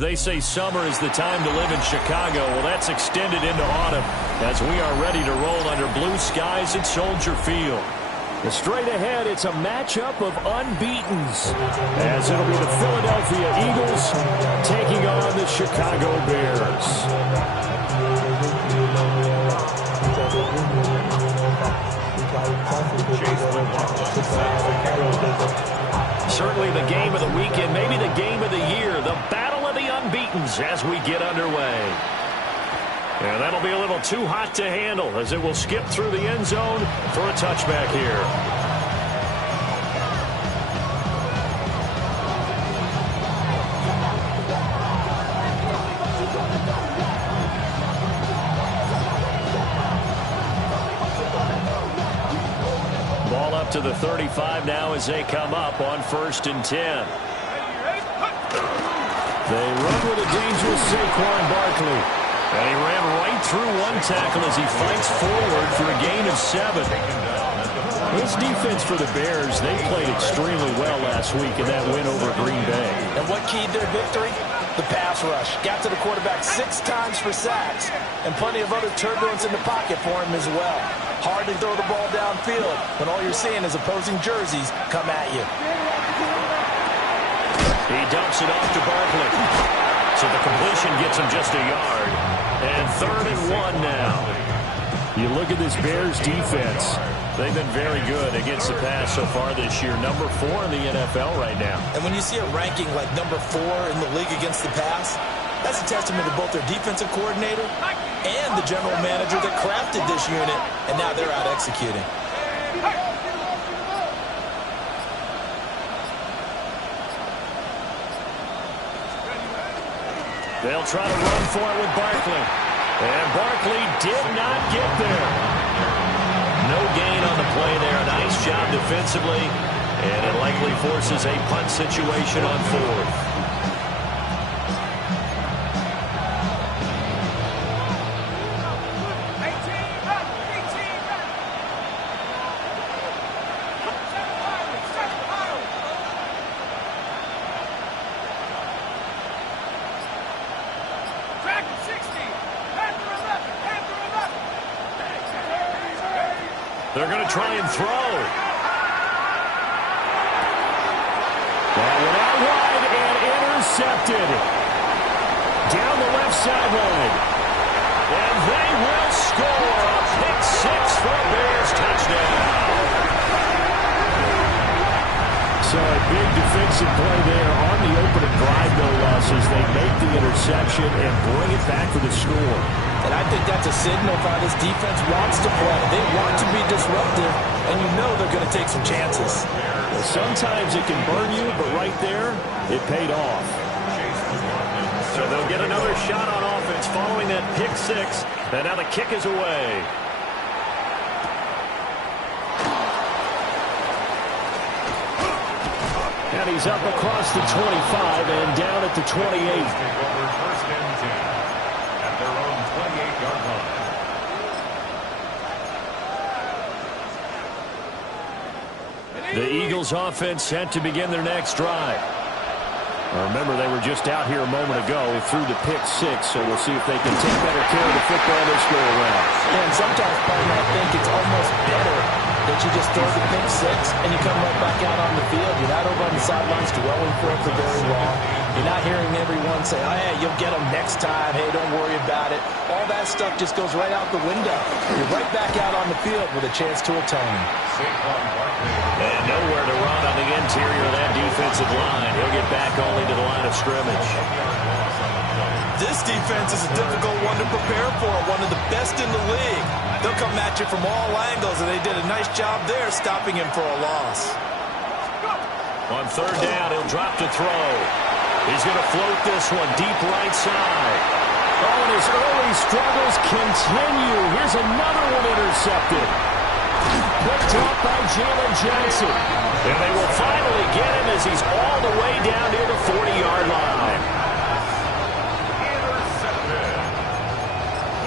They say summer is the time to live in Chicago. Well, that's extended into autumn as we are ready to roll under blue skies at Soldier Field. And straight ahead, it's a matchup of unbeatens, as it'll be the Philadelphia Eagles taking on the Chicago Bears. Certainly the game of the weekend, maybe the game of the year, the battle of the unbeatens as we get underway. And that'll be a little too hot to handle as it will skip through the end zone for a touchback here. Ball up to the 35 now as they come up on 1st and 10. They run with a dangerous Saquon Barkley. And he ran right through one tackle as he fights forward for a gain of 7. This defense for the Bears, they played extremely well last week in that win over Green Bay. And what keyed their victory? The pass rush. Got to the quarterback 6 times for sacks, and plenty of other turbulence in the pocket for him as well. Hard to throw the ball downfield when all you're seeing is opposing jerseys come at you. He dumps it off to Barkley. So the completion gets him just a yard. And 3rd and 1 now. You look at this Bears defense. They've been very good against the pass so far this year. Number 4 in the NFL right now. And when you see a ranking like number 4 in the league against the pass, that's a testament to both their defensive coordinator and the general manager that crafted this unit, and now they're out executing. They'll try to run for it with Barkley. And Barkley did not get there. No gain on the play there. Nice job defensively. And it likely forces a punt situation on 4th. They're going to try and throw. That went out wide and intercepted. Down the left sideline. And they will score a pick 6 for a Bears touchdown. So a big defensive play there on the opening drive, no loss, as they make the interception and bring it back for the score. And I think that's a signal of how this defense wants to play. They want to be disruptive, and you know they're going to take some chances. Well, sometimes it can burn you, but right there, it paid off. So they'll get another shot on offense following that pick 6, and now the kick is away. And he's up across the 25 and down at the 28. The Eagles offense set to begin their next drive. Remember, they were just out here a moment ago through the pick 6, so we'll see if they can take better care of the football this go around. And sometimes, partner, I think it's almost better that you just throw the pick 6 and you come right back out on the field. You're not over on the sidelines dwelling for it for very long. You're not hearing everyone say, oh, yeah, you'll get them next time. Hey, don't worry about it. All that stuff just goes right out the window. You're right back out on the field with a chance to atone. And nowhere to run on the interior of that defensive line. He'll get back only to the line of scrimmage. This defense is a difficult one to prepare for, one of the best in the league. They'll come at you from all angles, and they did a nice job there stopping him for a loss. On 3rd down, he'll drop to throw. He's going to float this one deep right side. Oh, and his early struggles continue. Here's another one intercepted. Picked up by Jalen Johnson. And they will finally get him as he's all the way down near the 40-yard line. Intercepted.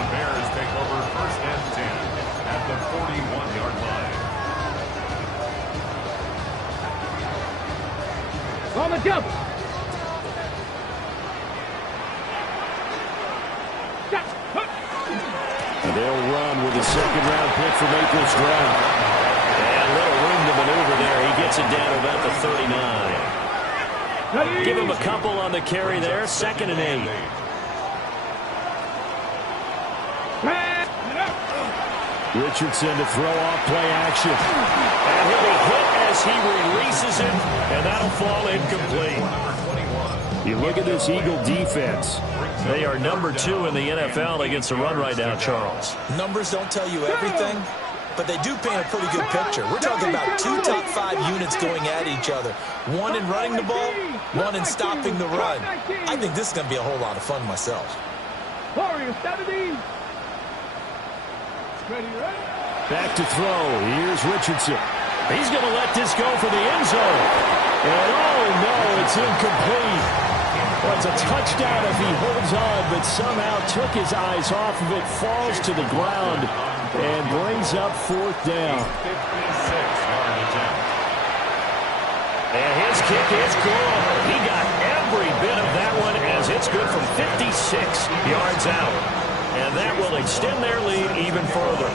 The Bears take over 1st and 10 at the 41-yard line. On the double. They'll run with a second-round pick from April's draft. And a little room to maneuver there. He gets it down to about the 39. Give him a couple on the carry there. 2nd and 8. Richardson to throw off play action. And he'll be hit as he releases it, and that'll fall incomplete. You look at this Eagle defense. They are number 2 in the NFL against the run right now, Charles. Numbers don't tell you everything, but they do paint a pretty good picture. We're talking about 2 top 5 units going at each other. One in running the ball, one in stopping the run. I think this is going to be a whole lot of fun myself. Back to throw. Here's Richardson. He's going to let this go for the end zone. And oh no, it's incomplete. Well, it's a touchdown if he holds on, but somehow took his eyes off of it, falls to the ground, and brings up 4th down. And his kick is good. He got every bit of that one as it's good from 56 yards out. And that will extend their lead even further.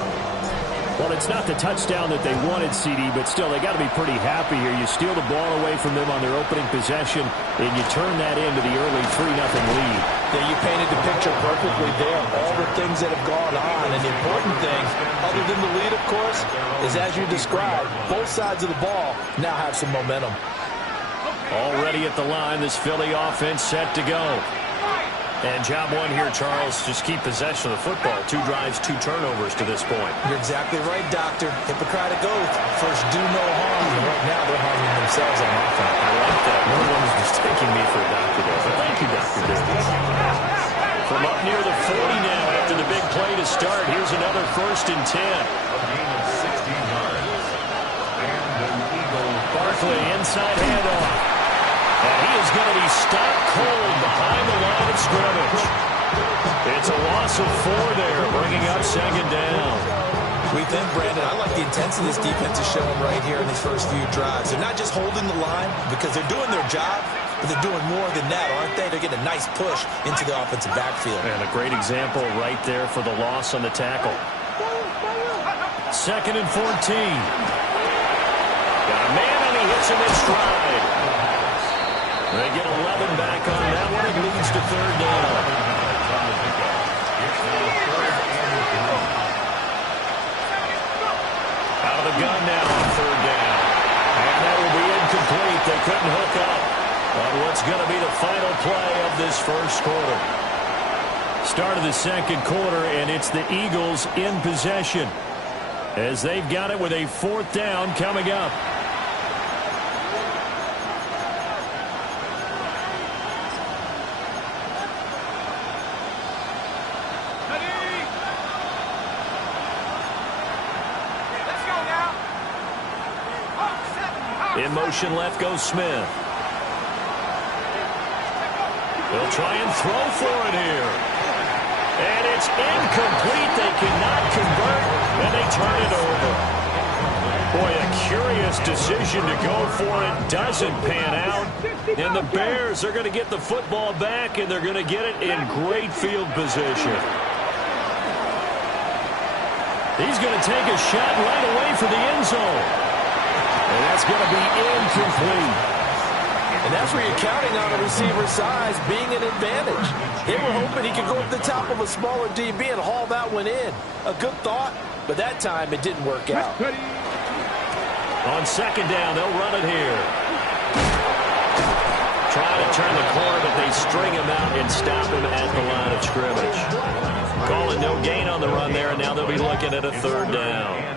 Well, it's not the touchdown that they wanted, CD, but still, they got to be pretty happy here. You steal the ball away from them on their opening possession, and you turn that into the early 3-0 lead. Yeah, you painted the picture perfectly there. All the things that have gone on, and the important thing, other than the lead, of course, is as you described, both sides of the ball now have some momentum. Already at the line, this Philly offense set to go. And job one here, Charles, just keep possession of the football. 2 drives, 2 turnovers to this point. You're exactly right, Doctor. Hippocratic oath. First, do no harm. And right now, they're harming themselves on offense. I like that. No one was mistaking me for a doctor there. But thank you, Dr. Davis. From up near the 40 now after the big play to start. Here's another 1st and 10. A gain of 16 yards. And an Eagle. Barkley inside handoff. And he is going to be stopped cold behind the line of scrimmage. It's a loss of 4 there, bringing up 2nd down. We think, Brandon, I like the intensity this defense is showing right here in these first few drives. They're not just holding the line because they're doing their job, but they're doing more than that, aren't they? They're getting a nice push into the offensive backfield. And a great example right there for the loss on the tackle. 2nd and 14. Got a man, and he hits him in stride. They get 11 back on that one. It leads to 3rd down. Out of the gun now on 3rd down. And that will be incomplete. They couldn't hook up on what's going to be the final play of this first quarter. Start of the 2nd quarter, and it's the Eagles in possession as they've got it with a 4th down coming up. In motion left goes Smith. They'll try and throw for it here. And it's incomplete. They cannot convert, and they turn it over. Boy, a curious decision to go for it. Doesn't pan out. And the Bears are going to get the football back, and they're going to get it in great field position. He's going to take a shot right away for the end zone. And that's going to be incomplete. And that's where you're counting on a receiver's size being an advantage. They were hoping he could go up the top of a smaller DB and haul that one in. A good thought, but that time it didn't work out. On 2nd down, they'll run it here. Trying to turn the corner, but they string him out and stop him at the line of scrimmage. Calling no gain on the run there, and now they'll be looking at a 3rd down.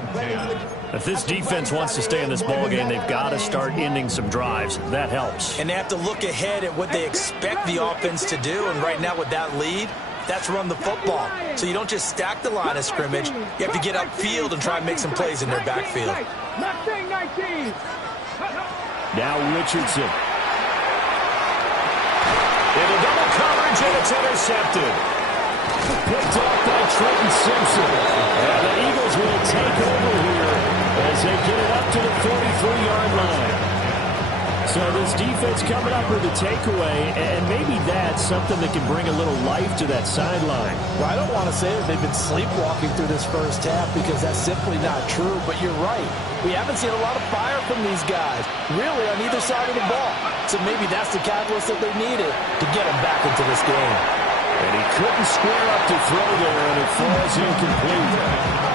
If this defense wants to stay in this ballgame, they've got to start ending some drives. That helps. And they have to look ahead at what they expect the offense to do. And right now with that lead, that's run the football. So you don't just stack the line of scrimmage. You have to get upfield and try and make some plays in their backfield. Now Richardson. Into double coverage, and it's intercepted. Picked off by Trenton Simpson. And the Eagles will take over here as they get it up to the 43-yard line. So this defense coming up with a takeaway, and maybe that's something that can bring a little life to that sideline. Well, I don't want to say that they've been sleepwalking through this first half because that's simply not true, but you're right. We haven't seen a lot of fire from these guys, really, on either side of the ball. So maybe that's the catalyst that they needed to get them back into this game. And he couldn't square up to throw there, and it falls incomplete.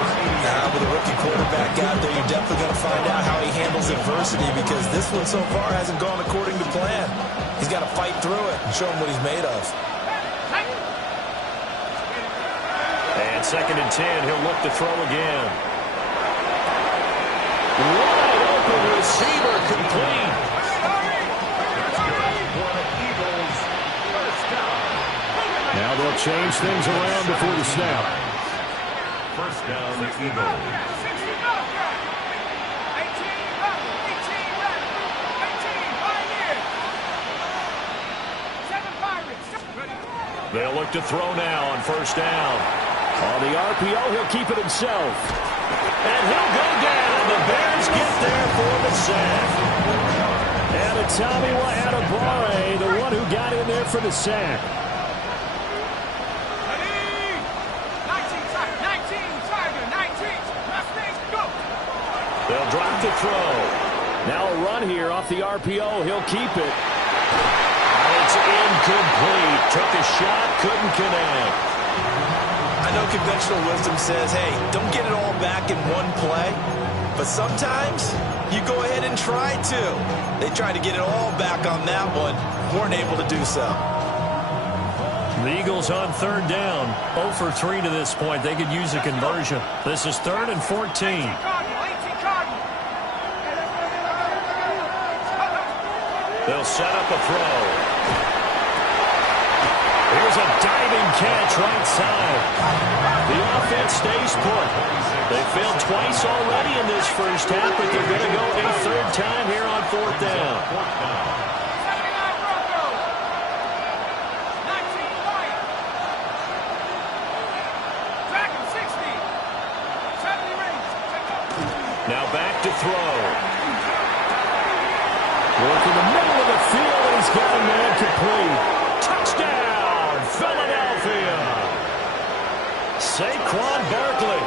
With a rookie quarterback out there, you're definitely going to find out how he handles adversity because this one so far hasn't gone according to plan. He's got to fight through it and show him what he's made of. And 2nd and 10, he'll look to throw again. Wide open receiver, complete. Now they'll change things around before the snap. First down, Eagles. They'll look to throw now on 1st down. On the RPO, he'll keep it himself. And he'll go down. The Bears get there for the sack. And Adetomiwa Adebawore, the one who got in there for the sack. They'll drop the throw. Now a run here off the RPO. He'll keep it. It's incomplete. Took a shot, couldn't connect. I know conventional wisdom says, hey, don't get it all back in one play. But sometimes you go ahead and try to. They tried to get it all back on that one. Weren't able to do so. The Eagles on 3rd down. 0 for 3 to this point. They could use a conversion. This is 3rd and 14. They'll set up a throw. Here's a diving catch right side. The offense stays put. They failed twice already in this first half, but they're going to go a 3rd time here on 4th down. Now back to throw. Work in the middle of the field, and he's got a man complete. Touchdown, Philadelphia. Saquon Barkley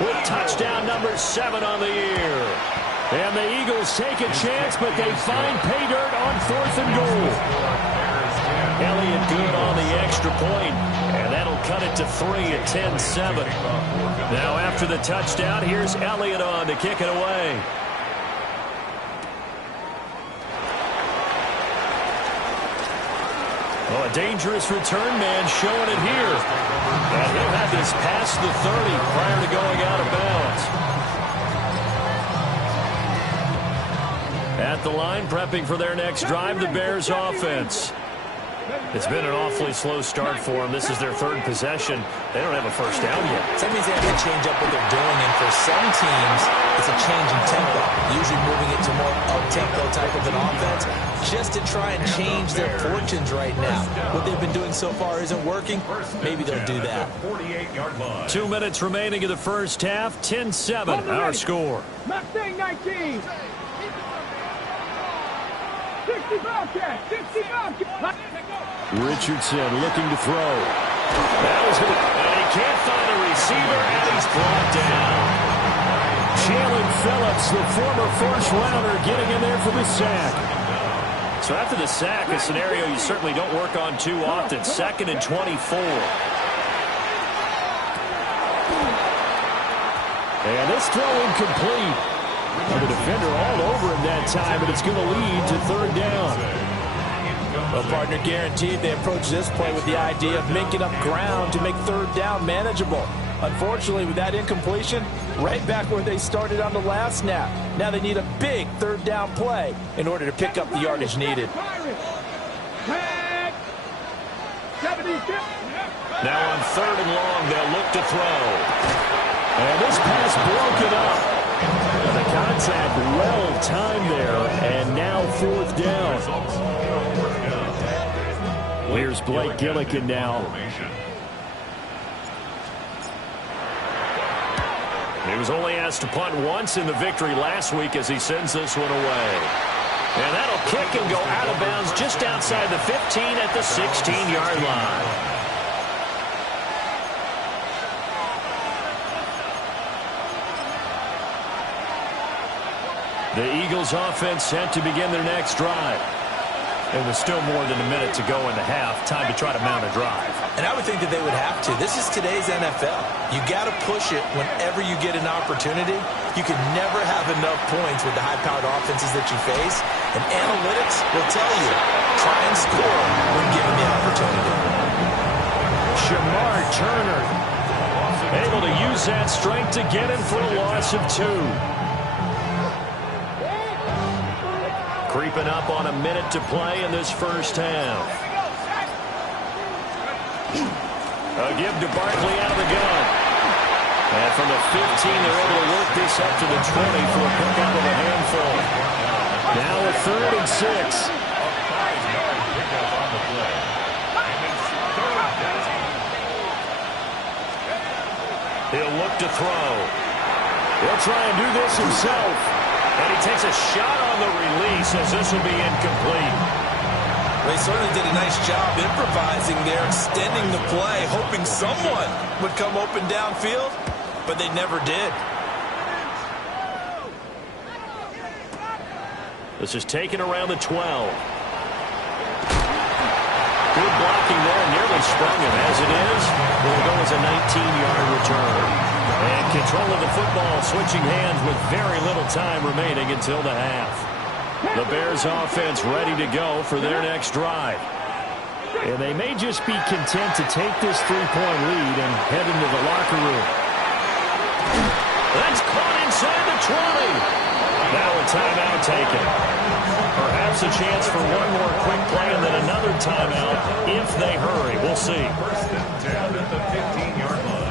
with touchdown number 7 on the year. And the Eagles take a chance, but they find pay dirt on 4th and goal. Elliott good on the extra point, and that'll cut it to 3 at 10-7. Now after the touchdown, here's Elliott on to kick it away. Oh, a dangerous return man showing it here. And he'll have this past the 30 prior to going out of bounds. At the line, prepping for their next drive, the Bears offense. It's been an awfully slow start for them. This is their 3rd possession. They don't have a first down yet. So that means they have to change up what they're doing, and for some teams, it's a change in tempo, usually moving it to more up-tempo type of an offense, just to try and change their fortunes right now. What they've been doing so far isn't working. Maybe they'll do that. 2 minutes remaining in the first half. 10-7, our score. Mustang 19. 60 Bobcat. 60 Bobcat. Richardson looking to throw. That was good. And he can't find a receiver, and he's brought down. Jalen Phillips, the former first-rounder, getting in there for the sack. So after the sack, a scenario you certainly don't work on too often. 2nd and 24. And this throw incomplete. The defender all over him that time, but it's going to lead to 3rd down. Well, partner, guaranteed they approach this play with the idea of making up ground to make 3rd down manageable. Unfortunately, with that incompletion, right back where they started on the last snap. Now they need a big 3rd down play in order to pick up the yardage needed. Now on 3rd and long, they'll look to throw. And this pass broken up. And the contact well timed there, and now 4th down. Here's Blake Gillikin now. He was only asked to punt once in the victory last week as he sends this one away. And that'll kick and go out of bounds just outside the 15 at the 16-yard line. The Eagles offense set to begin their next drive. And with still more than a minute to go in the half, time to try to mount a drive. And I would think that they would have to. This is today's NFL. You got to push it whenever you get an opportunity. You can never have enough points with the high-powered offenses that you face. And analytics will tell you, try and score when given the opportunity. Shemar Turner able to use that strength to get him for a loss of 2. Creeping up on a minute to play in this first half. A give to Barkley out of the gun. And from the 15, they're able to work this up to the 20 for a pickup of a handful. Now a 3rd and 6. He'll look to throw. He'll try and do this himself. And he takes a shot on the release as this will be incomplete. They certainly did a nice job improvising there, extending the play, hoping someone would come open downfield, but they never did. This is taken around the 12. Good blocking there, nearly sprung him. As it is, will go as a 19-yard return. And control of the football, switching hands with very little time remaining until the half. The Bears offense ready to go for their next drive. And they may just be content to take this 3-point lead and head into the locker room. That's caught inside the 20. Now a timeout taken. Perhaps a chance for one more quick play and then another timeout if they hurry. We'll see. 1st and 10 at the 15-yard line.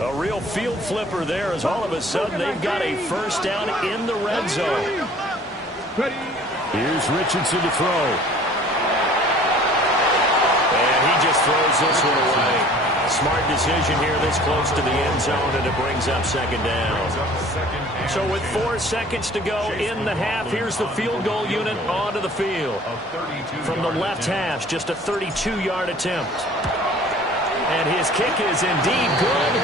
A real field flipper there as all of a sudden they've got a first down in the red zone. Here's Richardson to throw. And he just throws this one away. Smart decision here this close to the end zone, and it brings up 2nd down. So with 4 seconds to go in the half, here's the field goal unit onto the field. From the left hash, just a 32-yard attempt. And his kick is indeed good.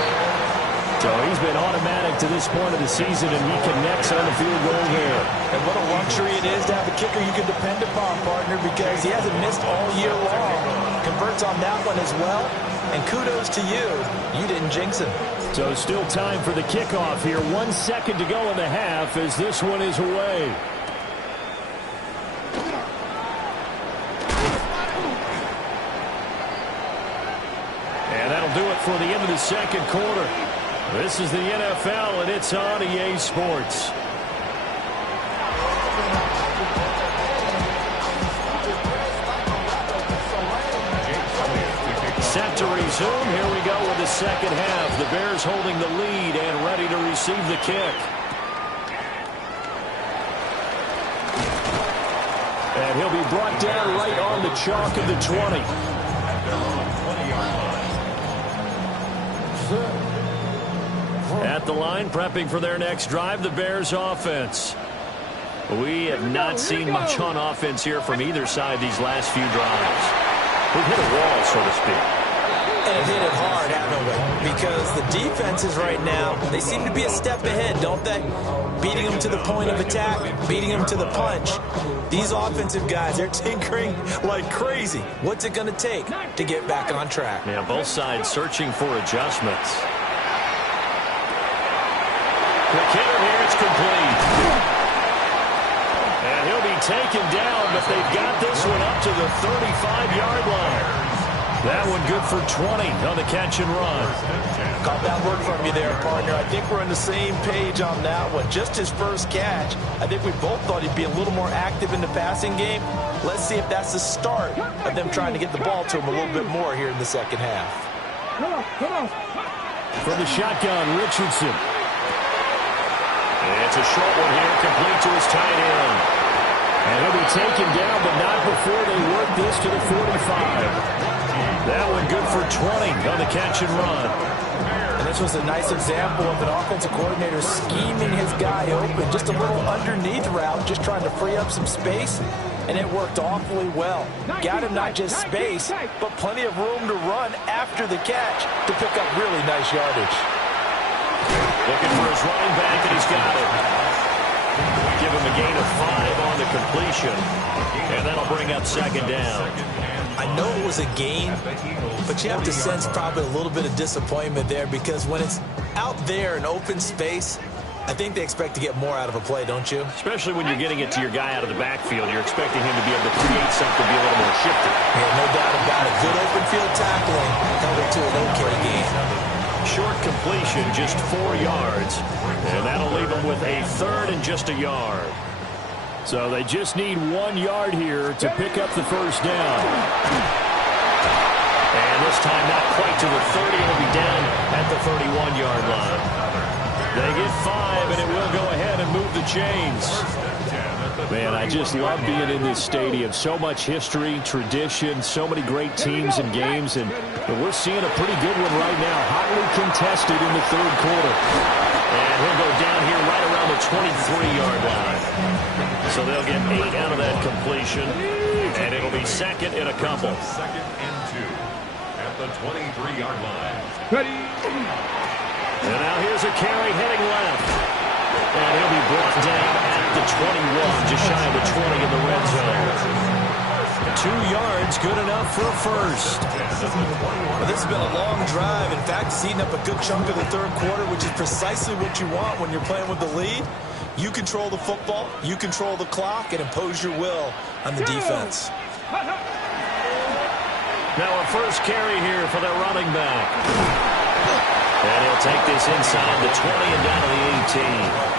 So he's been automatic to this point of the season, and he connects on the field goal here. And what a luxury it is to have a kicker you can depend upon, partner, because he hasn't missed all year long. Converts on that one as well. And kudos to you. You didn't jinx him. So still time for the kickoff here. 1 second to go in the half as this one is away. And that'll do it for the end of the second quarter. This is the NFL, and it's on EA Sports. Set to resume. Here we go with the second half. The Bears holding the lead and ready to receive the kick. And he'll be brought down right on the chalk of the 20. At the line, prepping for their next drive, the Bears offense. We have not seen much on offense here from either side these last few drives. We've hit a wall, so to speak. And have hit it hard, haven't we? Because the defenses right now, they seem to be a step ahead, don't they? Beating them to the point of attack, beating them to the punch. These offensive guys, they're tinkering like crazy. What's it going to take to get back on track? Yeah, both sides searching for adjustments. The hitter here, it's complete. And he'll be taken down, but they've got this one up to the 35-yard line. That one good for 20 on the catch and run. Got that word from you there, partner. I think we're on the same page on that one. Just his first catch. I think we both thought he'd be a little more active in the passing game. Let's see if that's the start of them trying to get the ball to him a little bit more here in the second half. From the shotgun, Richardson. It's a short one here, complete to his tight end. And he'll be taken down, but not before they work this to the 45. That one good for 20 on the catch and run. And this was a nice example of an offensive coordinator scheming his guy open. Just a little underneath route, just trying to free up some space, and it worked awfully well. Got him not just space, but plenty of room to run after the catch to pick up really nice yardage. Looking for his running back, and he's got it. Give him a gain of 5 on the completion, and that'll bring up second down. I know it was a gain, but you have to sense probably a little bit of disappointment there, because when it's out there in open space, I think they expect to get more out of a play, don't you? Especially when you're getting it to your guy out of the backfield. You're expecting him to be able to create something, be a little more shifty. Yeah, no doubt about it. Good open field tackling held it to an okay gain. Short completion, just 4 yards, and that'll leave them with a third and just a yard. So they just need 1 yard here to pick up the first down. And this time not quite to the 30. It'll be down at the 31-yard line. They get 5, and it will go ahead and move the chains. Man, I just love being in this stadium. So much history, tradition, so many great teams and games, and we're seeing a pretty good one right now. Hotly contested in the third quarter. And he'll go down here right around the 23-yard line. So they'll get 8 out of that completion, and it'll be second and a couple. Second and 2 at the 23-yard line. Ready. And now here's a carry heading left. And he'll be brought down at the 21, just shy of the 20 in the red zone. 2 yards, good enough for a first. Well, this has been a long drive. In fact, it's eating up a good chunk of the third quarter, which is precisely what you want when you're playing with the lead. You control the football, you control the clock, and impose your will on the defense. Now a first carry here for their running back. And he'll take this inside the 20 and down to the 18.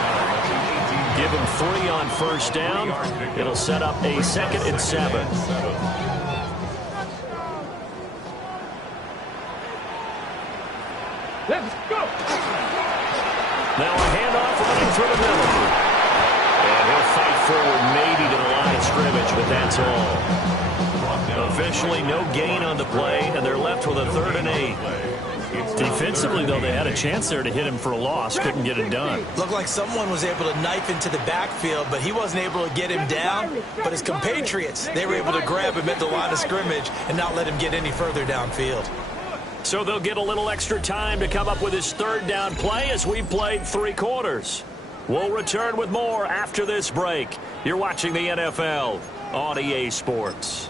Give him 3 on first down. It'll set up a second and 7. Let's go. Now a handoff running through the middle. And he'll fight forward maybe to the line of scrimmage, but that's all. Officially no gain on the play, and they're left with a 3rd and 8. Defensively, though, they had a chance there to hit him for a loss. Couldn't get it done. Looked like someone was able to knife into the backfield, but he wasn't able to get him down. But his compatriots, they were able to grab him at the line of scrimmage and not let him get any further downfield. So they'll get a little extra time to come up with his 3rd down play as we've played 3 quarters. We'll return with more after this break. You're watching the NFL on EA Sports.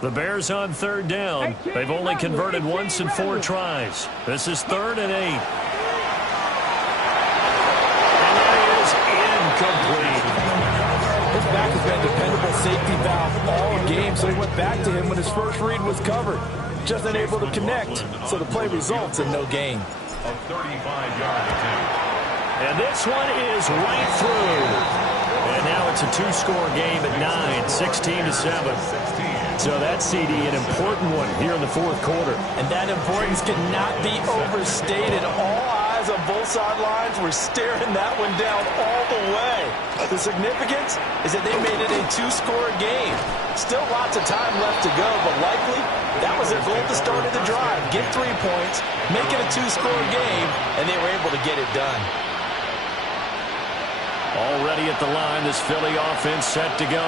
The Bears on 3rd down. They've only converted once in 4 tries. This is 3rd and 8. And that is incomplete. His back has been a dependable safety valve all game, so he went back to him when his first read was covered. Just unable to connect, so the play results in no gain. A 35-yard attempt. And this one is right through. And now it's a 2-score game at 9, 16-7. So that CD, an important one here in the 4th quarter. And that importance cannot be overstated. All eyes on both sidelines were staring that one down all the way. The significance is that they made it a 2-score game. Still lots of time left to go, but likely that was their goal at the start of the drive. Get 3 points, make it a 2-score game, and they were able to get it done. Already at the line, this Philly offense set to go.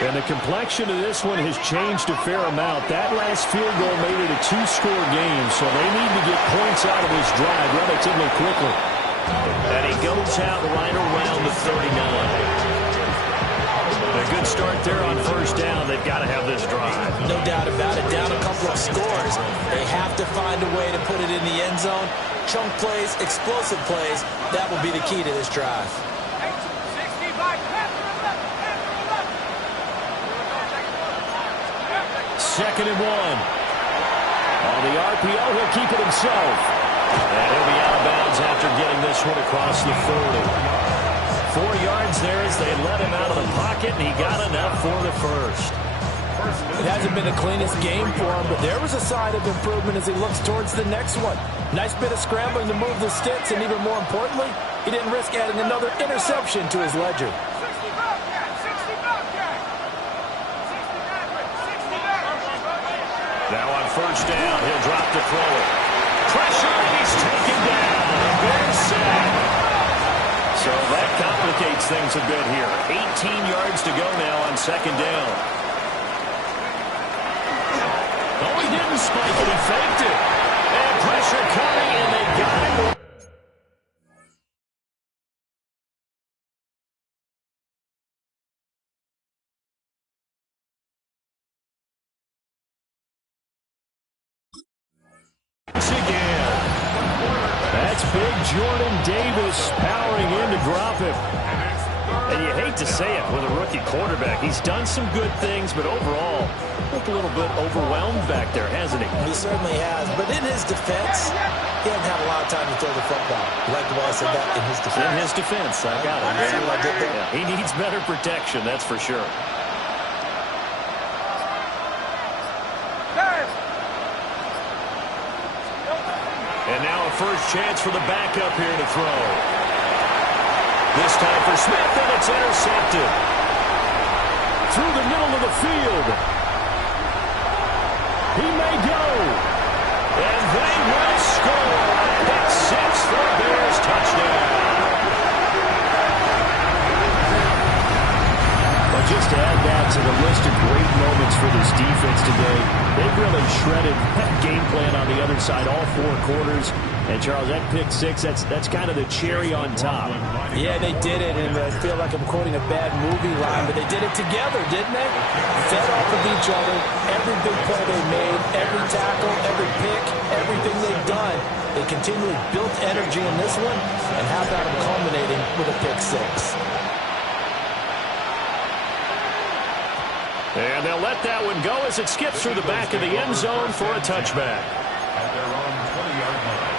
And the complexion of this one has changed a fair amount. That last field goal made it a 2-score game, so they need to get points out of this drive relatively quickly. And he goes out right around the 39. A good start there on first down. They've got to have this drive. No doubt about it. Down a couple of scores. They have to find a way to put it in the end zone. Chunk plays, explosive plays. That will be the key to this drive. 2nd and 1. On the RPO, he'll keep it himself. And he'll be out of bounds after getting this one across the 40. 4 yards there as they let him out of the pocket, and he got enough for the first. It hasn't been the cleanest game for him, but there was a sign of improvement as he looks towards the next one. Nice bit of scrambling to move the sticks, and even more importantly, he didn't risk adding another interception to his ledger. Now on first down. He'll drop to throw it. Pressure, and he's taken down. The Bears sack. So that complicates things a bit here. 18 yards to go now on second down. Oh, he didn't spike it. He faked it. And pressure coming, and they got him. Again. That's big Jordan Davis powering in to drop him. And you hate to say it with a rookie quarterback. He's done some good things, but overall, looked a little bit overwhelmed back there, hasn't he? He certainly has. But in his defense, he hasn't had a lot of time to throw the football. You like the way I said that? In his defense. In his defense, I got it. See what I did there? Yeah, he needs better protection, that's for sure. And now a first chance for the backup here to throw. This time for Smith, and it's intercepted. Through the middle of the field. He may go. And they will score. Pick six for a Bears touchdown. Well, just to add that to the list of great moments for this defense today, they've really shredded that game plan on the other side all four quarters. And, Charles, that pick six, that's kind of the cherry on top. Yeah, they did it, and I feel like I'm quoting a bad movie line, but they did it together, didn't they? Fed off of each other, every big play they made, every tackle, every pick, everything they've done. They continually built energy in this one, and how about them culminating with a pick six? And they'll let that one go as it skips through the back of the end zone for a touchback. At their own 20-yard line.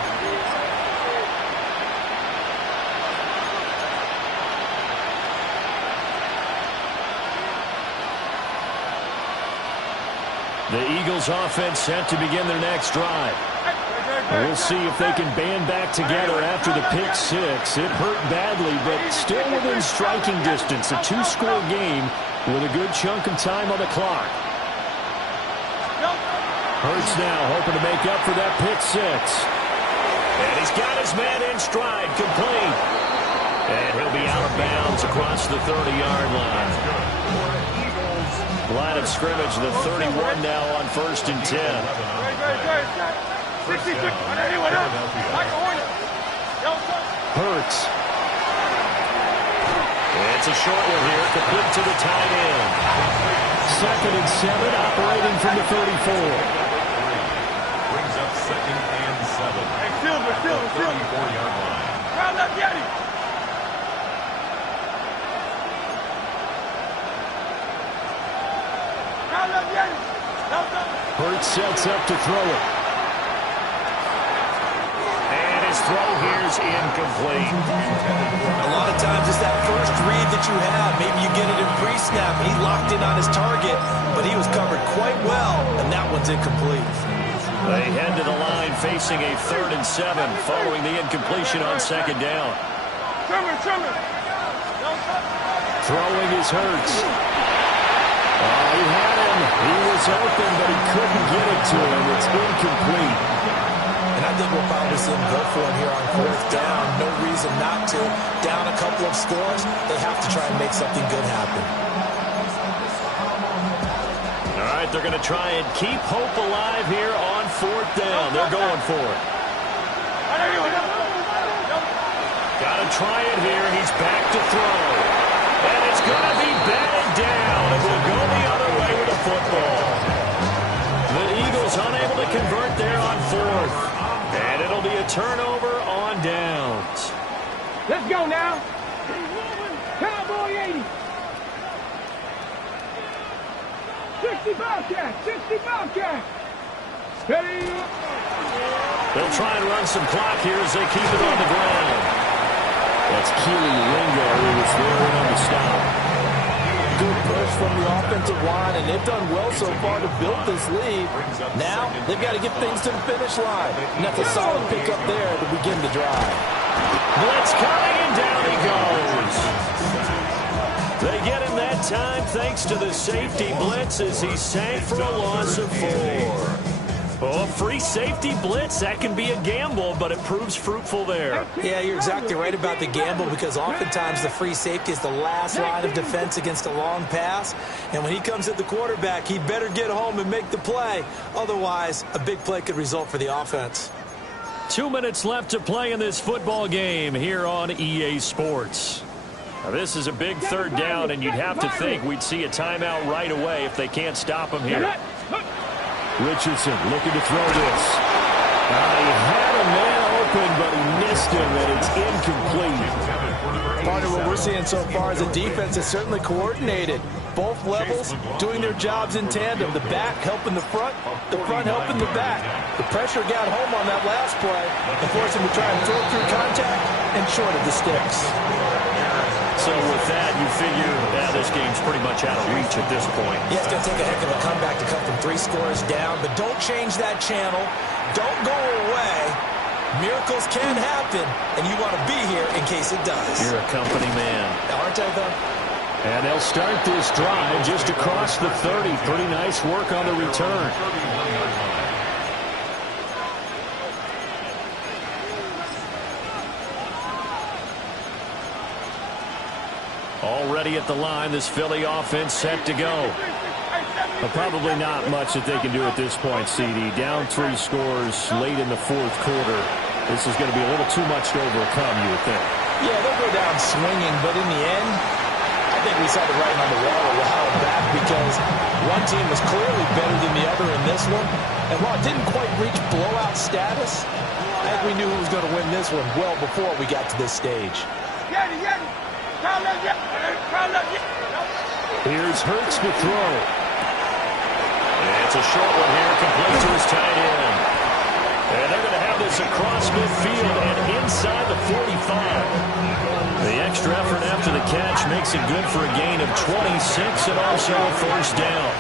The Eagles offense set to begin their next drive. We'll see if they can band back together after the pick six. It hurt badly, but still within striking distance. A two-score game with a good chunk of time on the clock. Hurts now hoping to make up for that pick six. And he's got his man in stride, complete. And he'll be out of bounds across the 30-yard line. Line of scrimmage, the 31 now on 1st and 10. Hurts. It's a short one here, complete to the tight end. 2nd and 7, operating from the 34. Brings up 2nd and 7. Hey, Silver. 34-yard line. Round up, Yeti. Hurts sets up to throw it. And his throw here is incomplete. A lot of times it's that first read that you have. Maybe you get it in pre-snap, and he locked in on his target, but he was covered quite well, and that one's incomplete. They head to the line facing a 3rd and 7 following the incompletion on 2nd down. Throwing is Hurts. Oh, he had him. He was open, but he couldn't get it to him. It's incomplete. And I think we'll probably see him go for it here on 4th down. No reason not to. Down a couple of scores, they have to try and make something good happen. All right, they're going to try and keep hope alive here on 4th down. They're going for it. Got to try it here. He's back to throw. And it's going to be batted down. It will go the other way with the football. The Eagles unable to convert there on 4th. And it'll be a turnover on downs. Let's go now. Cowboy 80. 60 Bobcat. Steady. They'll try and run some clock here as they keep it on the ground. That's Keely Ringo who was there on the stop. Good push from the offensive line, and they've done well so far to build this lead. Now, they've got to get things to the finish line. And that's a solid pickup there to begin the drive. Blitz coming, and down he goes. They get him that time thanks to the safety blitz as he sank for a loss of 4. Oh, free safety blitz. That can be a gamble, but it proves fruitful there. Yeah, you're exactly right about the gamble because oftentimes the free safety is the last line of defense against a long pass. And when he comes at the quarterback, he better get home and make the play. Otherwise, a big play could result for the offense. 2 minutes left to play in this football game here on EA Sports. Now, this is a big third down, and you'd have to think we'd see a timeout right away if they can't stop him here. Richardson looking to throw this. He had a man open, but he missed him, and it's incomplete. Part of what we're seeing so far is the defense is certainly coordinated. Both levels doing their jobs in tandem. The back helping the front helping the back. The pressure got home on that last play and forced him to try and throw through contact and short of the sticks. So with that, you figure this game's pretty much out of reach at this point. Yeah, it's going to take a heck of a comeback to come from 3 scores down, but don't change that channel. Don't go away. Miracles can happen, and you want to be here in case it does. You're a company man. Aren't I, though? And they'll start this drive just across the 30. Pretty nice work on the return. Already at the line, this Philly offense set to go. But probably not much that they can do at this point, CD. Down 3 scores late in the 4th quarter. This is going to be a little too much to overcome, you would think. Yeah, they'll go down swinging, but in the end, I think we saw the writing on the wall a while back because one team was clearly better than the other in this one. And while it didn't quite reach blowout status, I think we knew who was going to win this one well before we got to this stage. Here's Hurts to throw. And it's a short one here, complete to his tight end. And they're going to have this across midfield and inside the 45. The extra effort after the catch makes it good for a gain of 26 and also a first down.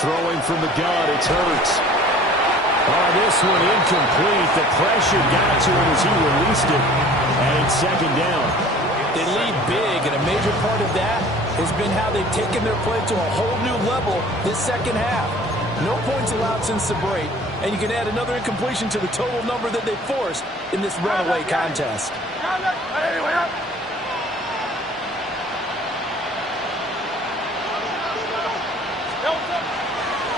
Throwing from the gun, it's Hurts. This one incomplete. The pressure got to him as he released it. And it's second down. They lead big, and a major part of that has been how they've taken their play to a whole new level this second half. No points allowed since the break, and you can add another incompletion to the total number that they forced in this runaway contest.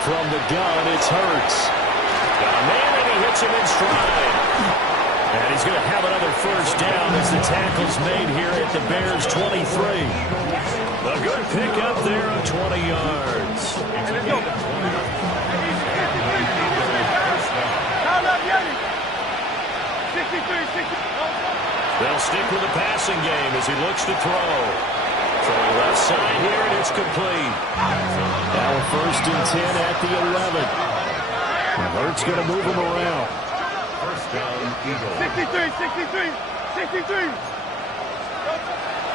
From the gun, it's Hurts. Got a man, and he hits him in stride. And he's going to have another first down as the tackle's made here at the Bears' 23. A good pickup there of 20 yards. They'll stick with the passing game as he looks to throw. Throwing left side here, and it's complete. Now a 1st and 10 at the 11. Hurts going to move him around. First down, Eagles. 63.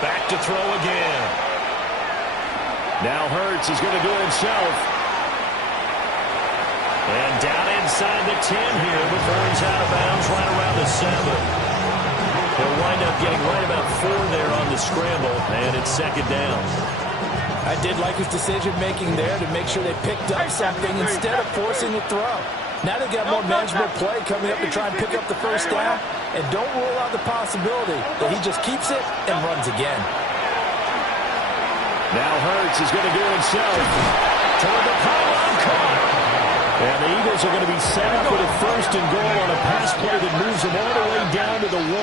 Back to throw again. Now Hurts is going to do it himself. And down inside the 10 here before he's out of bounds right around the 7. He'll wind up getting right about 4 there on the scramble, and it's second down. I did like his decision-making there to make sure they picked up something instead of forcing the throw. Now they've got more manageable play coming up to try and pick up the first down, and don't rule out the possibility that he just keeps it and runs again. Now Hurts is going to do it himself. Toward the pylon, caught. And the Eagles are going to be set up with a 1st and goal on a pass play that moves them all the way down to the 1.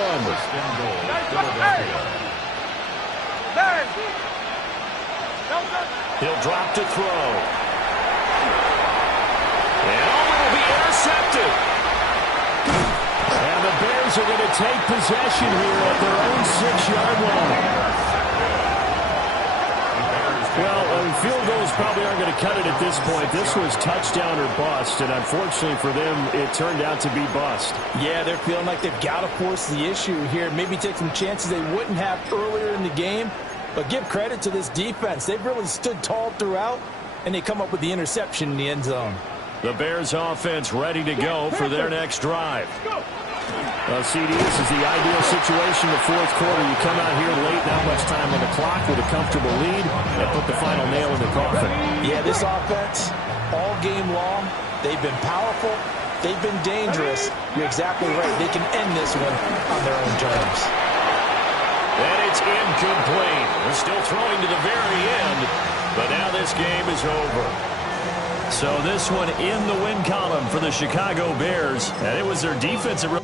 He'll drop to throw. And will be intercepted. And the Bears are going to take possession here at their own 6-yard line. Well, field goals probably aren't going to cut it at this point. This was touchdown or bust, and unfortunately for them, it turned out to be bust. Yeah, they're feeling like they've got to force the issue here. Maybe take some chances they wouldn't have earlier in the game. But give credit to this defense. They've really stood tall throughout, and they come up with the interception in the end zone. The Bears offense ready to go for their next drive. Well, CD, this is the ideal situation in the fourth quarter. You come out here late, not much time on the clock, with a comfortable lead, and put the final nail in the coffin. Yeah, this offense, all game long, they've been powerful, they've been dangerous. You're exactly right. They can end this one on their own terms. And it's incomplete. They're still throwing to the very end, but now this game is over. So this one in the win column for the Chicago Bears, and it was their defensive...